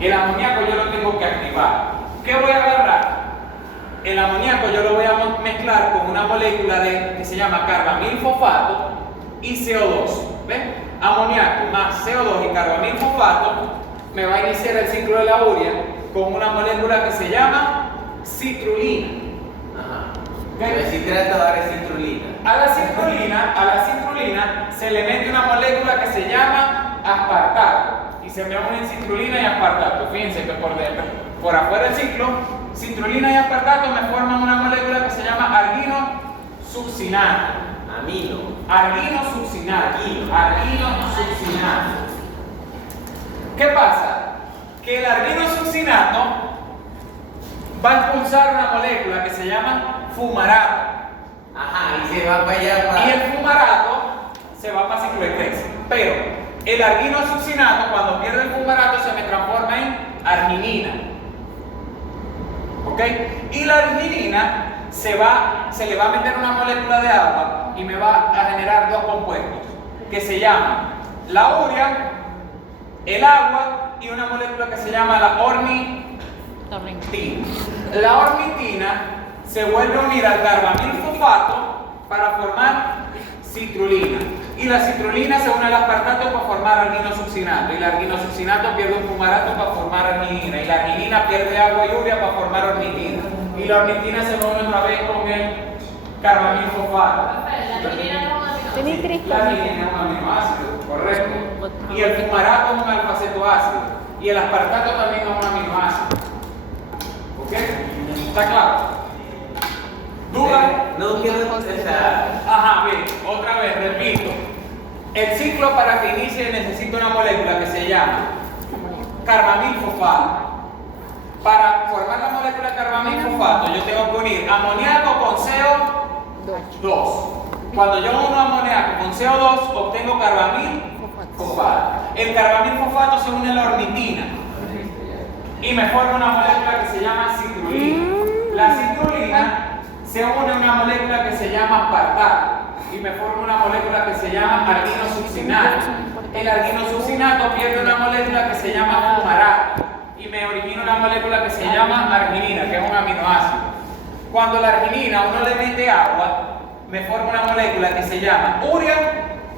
El amoníaco yo lo tengo que activar. ¿Qué voy a agarrar? El amoníaco yo lo voy a mezclar con una molécula que se llama carbamilfosfato y CO2. ¿Ven? Amoníaco más CO2 y carbamilfosfato me va a iniciar el ciclo de la urea con una molécula que se llama citrulina. Ajá. ¿Okay? Si trata de citrulina. A la citrulina se le mete una molécula que se llama aspartato. Y se me unen citrulina y aspartato. Fíjense que por afuera del ciclo, citrulina y aspartato me forman una molécula que se llama arginosuccinato. Arginosuccinato. ¿Qué pasa? Que el arginosuccinato va a expulsar una molécula que se llama fumarato. Ajá, y se va para allá para... Y el fumarato se va para ciclo de Krebs. Pero el arginosuccinato, cuando pierde el fumarato, se me transforma en arginina. ¿Ok? Y la arginina se le va a meter una molécula de agua y me va a generar dos compuestos que se llaman la urea, el agua y una molécula que se llama la ornitina. La ornitina se vuelve a unir al carbamilfosfato para formar citrulina. Y la citrulina se une al aspartato para formar arginosuccinato. Y el arginosuccinato pierde un fumarato para formar arginina. Y la arginina pierde agua y urea para formar ornitina. Y la ornitina se une otra vez con el carbamilfosfato. Tenéis tres La arginina es un aminoácido, correcto. Y el fumarato es un alfa-cetoácido. Y el aspartato también es un aminoácido. ¿Ok? ¿Está claro? ¿Duda? No quiero... Ajá, bien, otra vez, repito. El ciclo para que inicie necesita una molécula que se llama carbamilfosfato. Para formar la molécula carbamilfosfato yo tengo que unir amoníaco con CO2. Cuando yo uno amoníaco con CO2 obtengo carbamilfosfato. El carbamilfosfato se une a la ornitina y me forma una molécula que se llama citrulina. La citrulina se une a una molécula que se llama aspartato y me forma una molécula que se llama arginosuccinato. El arginosuccinato pierde una molécula que se llama fumarato y me origina una molécula que se llama arginina, que es un aminoácido. Cuando la arginina uno le mete agua, me forma una molécula que se llama urea,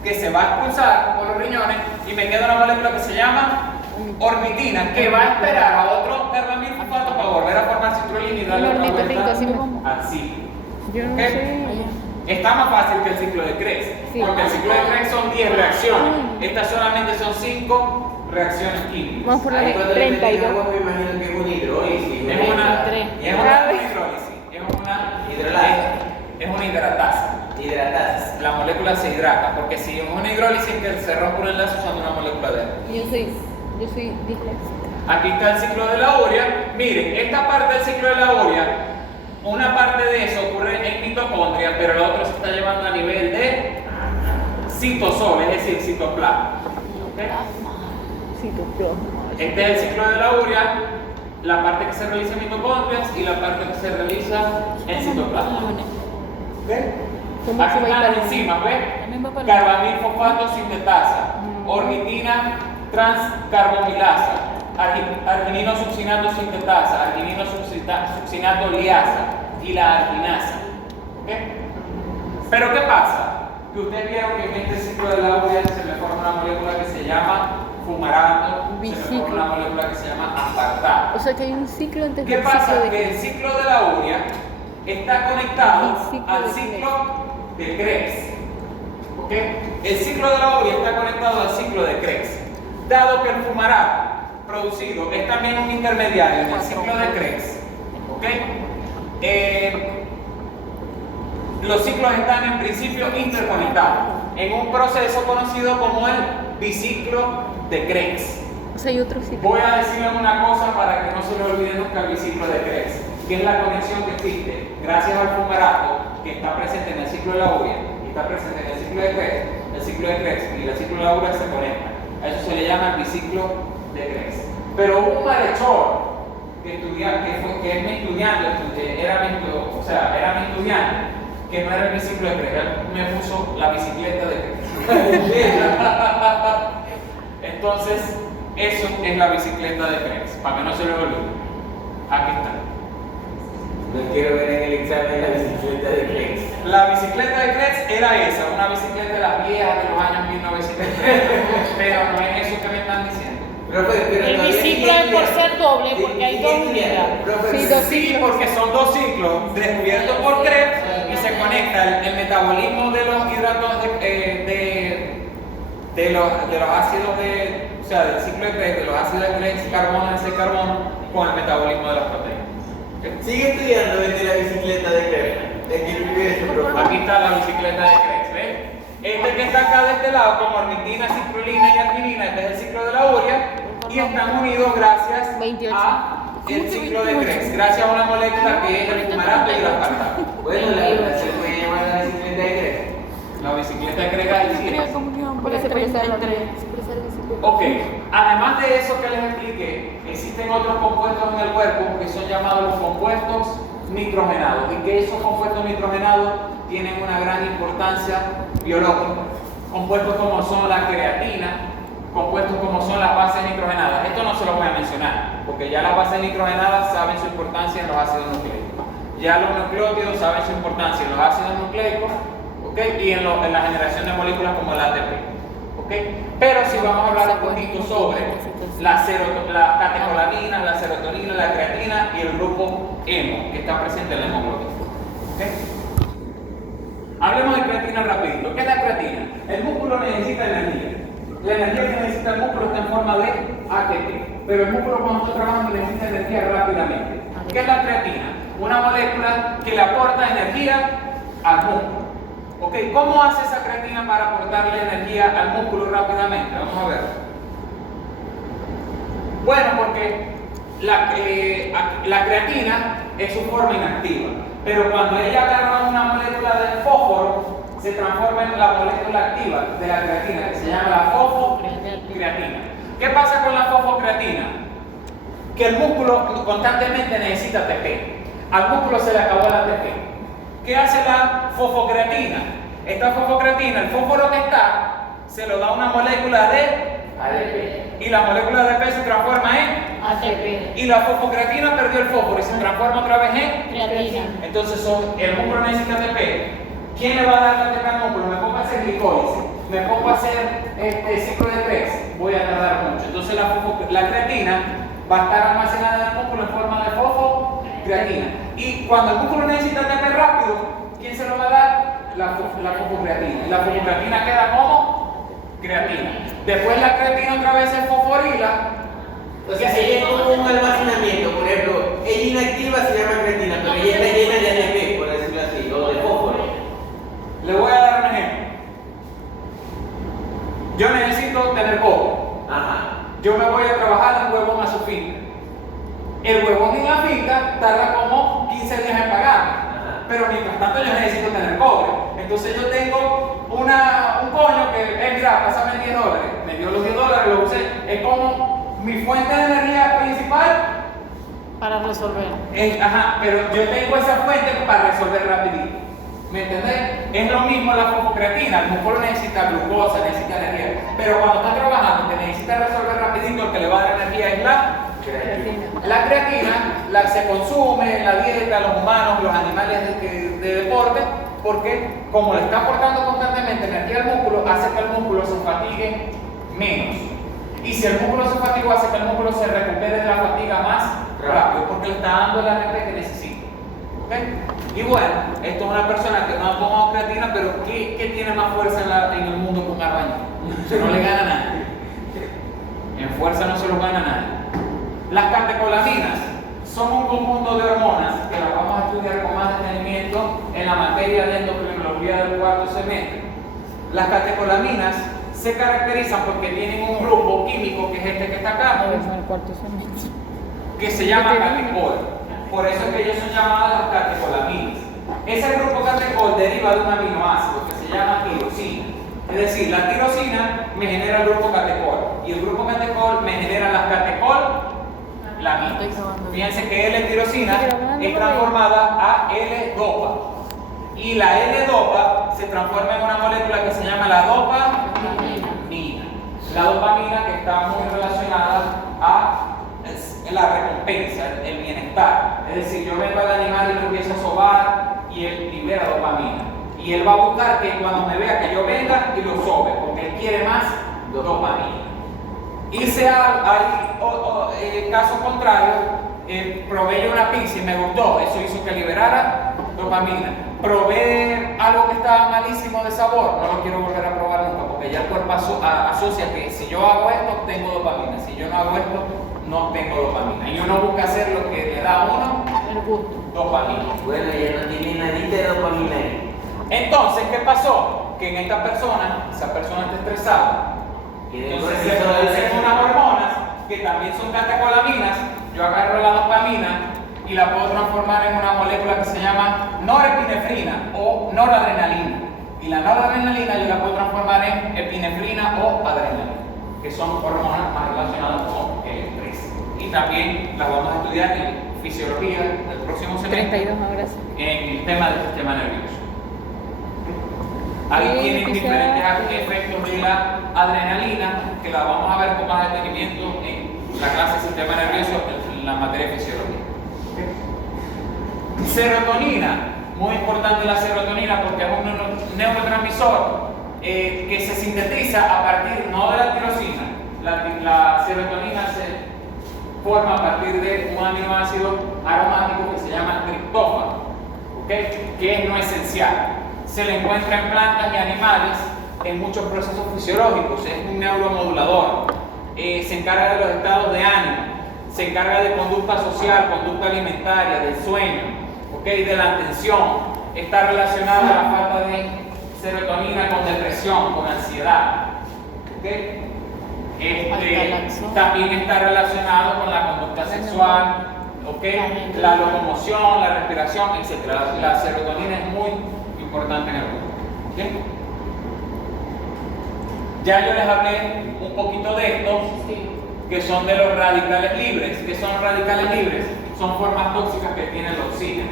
que se va a expulsar por los riñones, y me queda una molécula que se llama ornitina, que va a esperar a otro carbamilfosfato para volver a formar citrulina y darle otra vuelta al ciclo. Yo no ¿Okay? sé. Está más fácil que el ciclo de Krebs, Sí. porque el ciclo de Krebs son 10 reacciones, estas solamente son 5 reacciones químicas. Vamos por la Ahí cuando le meten 32. agua me imagino que es un hidrólisis. Es una Tres. hidrólisis, es una hidratasa. Hidratas. La molécula se hidrata, porque si es una hidrólisis que se rompe un enlace usando una molécula de agua. Yo soy disléxica. Aquí está el ciclo de la urea. Miren, esta parte del ciclo de la urea, una parte de eso ocurre en mitocondria, pero la otra se está llevando a nivel de citosol, es decir, citoplasma. ¿Okay? Este es el ciclo de la urea, la parte que se realiza en mitocondrias y la parte que se realiza en citoplasma. ¿Okay? Aquí están las enzimas, ¿ves? Carbamilfosfato sintetasa, ornitina transcarbamilasa, argininosuccinato sintetasa, argininosuccinato liasa y la arginasa. ¿Okay? Pero ¿qué pasa? Que ustedes vieron que en este ciclo de la urea se me forma una molécula que se llama fumarato, se Biciclo. forma una molécula que se llama aspartato. O sea que hay un ciclo antes ¿Qué del pasa? ciclo de Que el Krebs. ciclo de la urea está conectado El ciclo al de ciclo de Krebs. ¿Ok? El ciclo de la urea está conectado al ciclo de Krebs. Dado que el fumarato producido es también un intermediario en el ciclo de Krebs. ¿Ok? Los ciclos están en principio interconectados en un proceso conocido como el biciclo de Krebs. O sea, hay otro ciclo. Voy a decirles una cosa para que no se le olvide nunca el biciclo de Krebs, que es la conexión que existe gracias al fumarato que está presente en el ciclo de la urea y está presente en el ciclo de Krebs. El ciclo de Krebs y el ciclo de la urea se conectan. A eso se le llama el biciclo de Krebs. Pero un malhechor que es mi estudiante, era mi estudiante, que no era el biciclo de Krebs, él me puso la bicicleta de Krebs. Entonces, eso es la bicicleta de Krebs, para que no se le olvide. Aquí está. No quiero ver en el examen la bicicleta de Krebs. La bicicleta de Krebs era esa, una bicicleta de las viejas de los años 1930, pero no es eso que me están diciendo. Profe, pero El todavía biciclo sigue es por estudiando. ser doble, Sí, porque hay sigue dos estudiando. unidades. Profe, Sí, dos Sí, ciclos. porque son dos ciclos descubiertos por Krebs y se conecta el metabolismo de los hidratos de los ácidos del ciclo de Krebs, de los ácidos de Krebs, carbono, ese carbono, con el metabolismo de las proteínas. ¿Ok? sigue estudiando desde la bicicleta de Krebs. Es que vive eso, profe. Aquí está la bicicleta de Krebs, ¿ves? Este que está acá de este lado, como ornitina, citrulina y arginina, este es el ciclo de la urea y están unidos gracias 28. a el ciclo de Krebs, gracias a una molécula que es el fumarato y el aspartato. Bueno, se puede llamar la bicicleta de Krebs. La bicicleta de Krebs ahí sí es. Por eso el ciclo. Ok, además de eso que les expliqué, existen otros compuestos en el cuerpo que son llamados los compuestos nitrogenados y que esos compuestos nitrogenados tienen una gran importancia biológica. Compuestos como son la creatina, compuestos como son las bases nitrogenadas. Esto no se lo voy a mencionar, porque ya las bases nitrogenadas saben su importancia en los ácidos nucleicos. Ya los nucleótidos saben su importancia en los ácidos nucleicos, ¿ok? Y en la generación de moléculas como el ATP. ¿Ok? Pero si vamos a hablar un poquito sobre las catecolaminas, la serotonina, la creatina y el grupo hemo que está presente en la hemoglobina. ¿Ok? Hablemos de creatina rapidito. ¿Qué es la creatina? El músculo necesita energía. La energía que necesita el músculo está en forma de ATP. Pero el músculo cuando está trabajando necesita energía rápidamente. ¿Qué es la creatina? Una molécula que le aporta energía al músculo. ¿Ok? ¿Cómo hace esa creatina para aportarle energía al músculo rápidamente? Vamos a ver. Bueno, porque la creatina es su forma inactiva, pero cuando ella agarra una molécula de fósforo, se transforma en la molécula activa de la creatina, que se llama la fosfocreatina. ¿Qué pasa con la fosfocreatina? Que el músculo constantemente necesita ATP. Al músculo se le acabó el ATP. ¿Qué hace la fosfocreatina? Esta fosfocreatina, el fósforo que está, se lo da una molécula de ADP. Y la molécula de ADP se transforma en ATP. y la fosfocreatina perdió el fósforo y se transforma otra vez en Creatina. entonces el músculo necesita ATP. ¿Quién le va a dar la ATP al músculo? Me pongo a hacer glicólisis, me pongo a hacer ciclo de Krebs, voy a tardar mucho. Entonces la creatina va a estar almacenada en el músculo en forma de fosfocreatina. Y cuando el músculo necesita ATP rápido, ¿quién se lo va a dar? La fosfocreatina. Y la fosfocreatina queda como creatina. Después la creatina otra vez se fosforila. O sea, ella es como un almacenamiento. Por ejemplo, ella inactiva se llama creatina, pero ella está llena de ATP, por decirlo así, o de fósforo. Le voy a dar un ejemplo. Yo necesito tener cobre. Ajá. Yo me voy a trabajar en huevón a su finca. El huevón en la finca tarda como 15 días en pagarme. Pero mientras tanto yo necesito tener cobre. Entonces yo tengo un coño que, mira, pásame $10. Me dio los $10, lo usé. Es como mi fuente de energía principal. Para resolver. Pero yo tengo esa fuente para resolver rapidito. ¿Me entendés? Es lo mismo la fosfocreatina. El músculo necesita glucosa, necesita energía. Pero cuando está trabajando, que necesita resolver rapidito, el que le va a dar energía es la creatina. La creatina se consume en la dieta, los humanos, los animales de deporte, porque como le está aportando constantemente energía al músculo, hace que el músculo se fatigue menos. Y si el músculo se fatigó, hace que el músculo se recupere de la fatiga más rápido, porque le está dando el ATP que necesita. ¿Okay? Y bueno, esto es una persona que no ha tomado creatina, pero ¿qué tiene más fuerza en el mundo con albañil? No le gana a nadie. En fuerza no se lo gana a nadie. Las catecolaminas son un conjunto de hormonas que las vamos a estudiar con más detenimiento en la materia de endocrinología del cuarto semestre. Las catecolaminas se caracterizan porque tienen un grupo químico, que es este que está acá, que se llama catecol. Por eso es que ellos son llamadas las catecolaminas. Ese grupo catecol deriva de un aminoácido que se llama tirosina. Es decir, la tirosina me genera el grupo catecol y el grupo catecol me genera las catecolaminas. Fíjense que L-tirosina es transformada a L-dopa y la L-dopa se transforma en una molécula que se llama la dopamina. La dopamina, que está muy relacionada a la recompensa, el bienestar. Es decir, yo vengo al animal y lo empiezo a sobar y él libera dopamina. Y él va a buscar que cuando me vea que yo venga y lo sobe, porque él quiere más dopamina. Y si hay caso contrario, probé yo una pizza y me gustó, eso hizo que liberara dopamina. Probé algo que estaba malísimo de sabor, no lo quiero volver a probar nunca, porque ya el cuerpo asocia que si yo hago esto, tengo dopamina, si yo no hago esto, no tengo dopamina. Y uno busca hacer lo que le da a uno El gusto. dopamina. Bueno, ya no tiene nadita de dopamina ahí. Entonces, ¿qué pasó? Que en esta persona, esa persona está estresada. Entonces se producen unas hormonas que también son catecolaminas. Yo agarro la dopamina y la puedo transformar en una molécula que se llama norepinefrina o noradrenalina. Y la noradrenalina yo la puedo transformar en epinefrina o adrenalina, que son hormonas más relacionadas con el estrés. Y también las vamos a estudiar en fisiología del próximo semestre 32 ahora sí. en el tema del sistema nervioso. Ahí Sí, tienen quizá- diferentes efectos de la adrenalina, que la vamos a ver con más detenimiento en la clase de sistema nervioso, en la materia de fisiología. Serotonina, muy importante la serotonina porque es un neurotransmisor que se sintetiza a partir no de la tirosina. La serotonina se forma a partir de un aminoácido aromático que se llama triptófano, ¿okay? Que es no esencial. Se le encuentra en plantas y animales en muchos procesos fisiológicos, es un neuromodulador, se encarga de los estados de ánimo, se encarga de conducta social, conducta alimentaria, del sueño, ¿okay? De la atención, está relacionado a la falta de serotonina con depresión, con ansiedad, ¿okay? También está relacionado con la conducta sexual, ¿okay? La locomoción, la respiración, etc. La serotonina es muy importante en el cuerpo. ¿Okay? Ya yo les hablé un poquito de esto, que son de los radicales libres. ¿Qué son los radicales libres? Son formas tóxicas que tiene el oxígeno.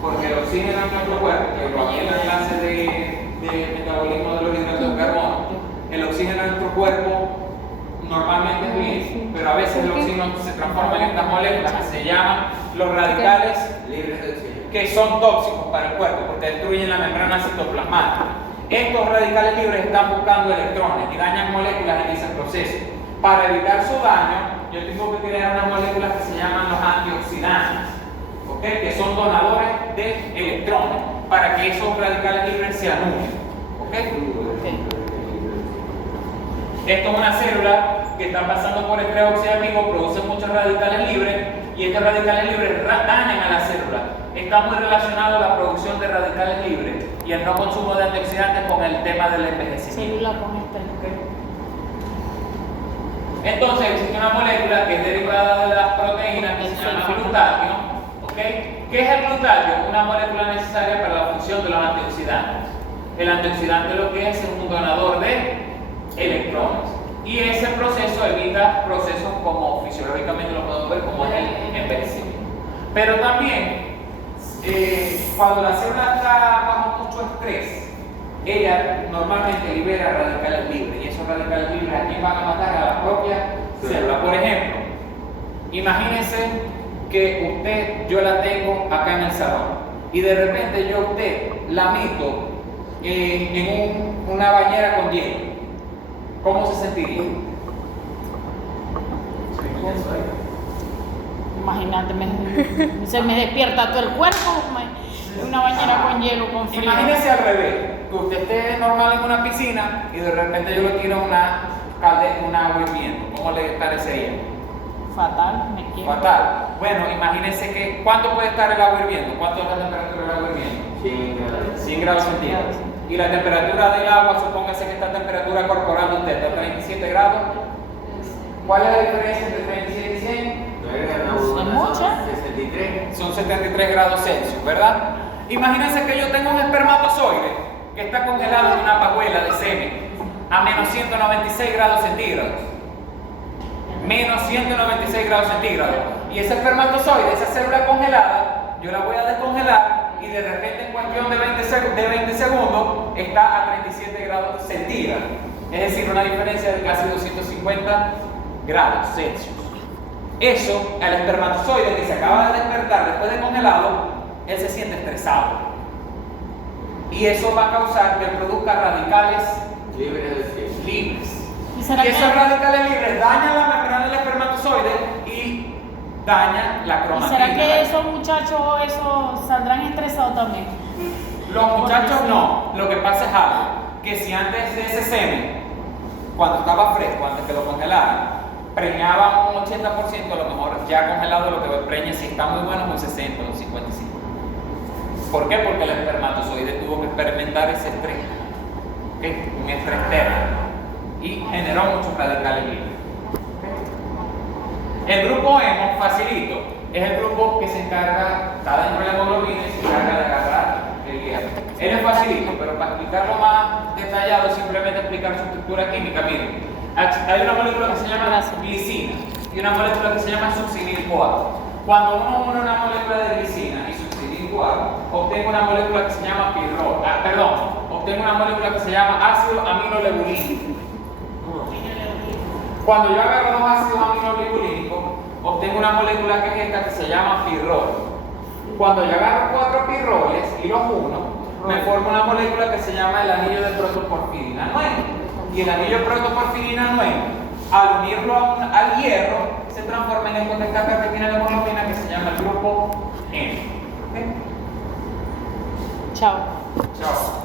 Porque el oxígeno en nuestro cuerpo, que lo hablé en la clase de metabolismo de los hidratos de carbono, el oxígeno en nuestro cuerpo normalmente es bien, pero a veces el oxígeno se transforma en estas moléculas que se llaman los radicales Libres de oxígeno. que son tóxicos para el cuerpo porque destruyen la membrana citoplasmática. Estos radicales libres están buscando electrones y dañan moléculas en ese proceso. Para evitar su daño, yo tengo que crear unas moléculas que se llaman los antioxidantes, ¿okay? Que son donadores de electrones para que esos radicales libres se anulen. ¿Okay? Esto es una célula que está pasando por estrés oxidativo, produce muchos radicales libres y estos radicales libres dañan a la célula. Está muy relacionado la producción de radicales libres y el no consumo de antioxidantes con el tema del envejecimiento. Célula con estrés. Entonces existe una molécula que es derivada de las proteínas que se llama glutatio. ¿Okay? ¿Qué es el glutatio? Una molécula necesaria para la función de los antioxidantes. El antioxidante lo que es un donador de electrones. Y ese proceso evita procesos como fisiológicamente lo podemos ver como es el envejecimiento. Pero también cuando la célula está bajo mucho estrés, ella normalmente libera radicales libres y esos radicales libres aquí van a matar a la propia célula. Por ejemplo, imagínense que yo la tengo acá en el salón y de repente yo a usted la meto en una bañera con hielo. ¿Cómo se sentiría? Imagínate, se me despierta todo el cuerpo, una bañera con hielo, con frío. Imagínese al revés, que usted esté normal en una piscina y de repente yo lo tiro a una agua hirviendo. ¿Cómo le parecería? Fatal, me quiero. Fatal. Bueno, imagínese que ¿cuánto puede estar el agua hirviendo? ¿Cuánto es la temperatura del agua hirviendo? 100 grados centígrados. Y la temperatura del agua, supóngase que esta temperatura corporal de usted está a 37 grados. ¿Cuál es la diferencia entre 37 y 100? ¿Es mucha? 63. Son 73 grados Celsius, ¿verdad? Imagínense que yo tengo un espermatozoide que está congelado en una pajuela de semen a menos 196 grados centígrados. Menos 196 grados centígrados. Y ese espermatozoide, esa célula congelada, yo la voy a descongelar y de repente en cuestión de 20 segundos está a 37 grados centígrados. Es decir, una diferencia de casi 250 grados Celsius. Eso, al espermatozoide que se acaba de despertar después de congelado, él se siente estresado. Y eso va a causar que produzca radicales libres. ¿Y será Y esos que- radicales libres dañan la membrana del espermatozoide y dañan la ¿Y cromatina. será que esos muchachos esos saldrán estresados también? Los muchachos no. Lo que pasa es algo, que si antes de ese semen, cuando estaba fresco, antes que lo congelaran, preñaba un 80%, a lo mejor ya congelado lo que preña, si está muy bueno, es un 60 o un 55. ¿Por qué? Porque el espermatozoide tuvo que experimentar ese estrés, ¿okay? Un estrés térmico, y generó muchos radicales libres. ¿Okay? El grupo hemo, facilito, es el grupo que se encarga, está dentro de la hemoglobina y se encarga de agarrar el hierro. Él es facilito, pero para explicarlo más detallado, simplemente explicar su estructura química. Miren, hay una molécula que se llama glicina y una molécula que se llama succinil-CoA. Cuando uno une una molécula de glicina y succinil-CoA, obtengo una molécula que se llama obtengo una molécula que se llama ácido aminolebulínico. Cuando yo agarro dos ácidos aminolebulínicos, obtengo una molécula que es esta que se llama pirrol. Cuando yo agarro 4 pirroles y los uno, me forma una molécula que se llama el anillo de protoporfirina 9. Y el anillo de protoporfirina 9, al unirlo al hierro, se transforma en esta pequeña hemoglobina que se llama el grupo N. ¿Okay? Chao. Chao.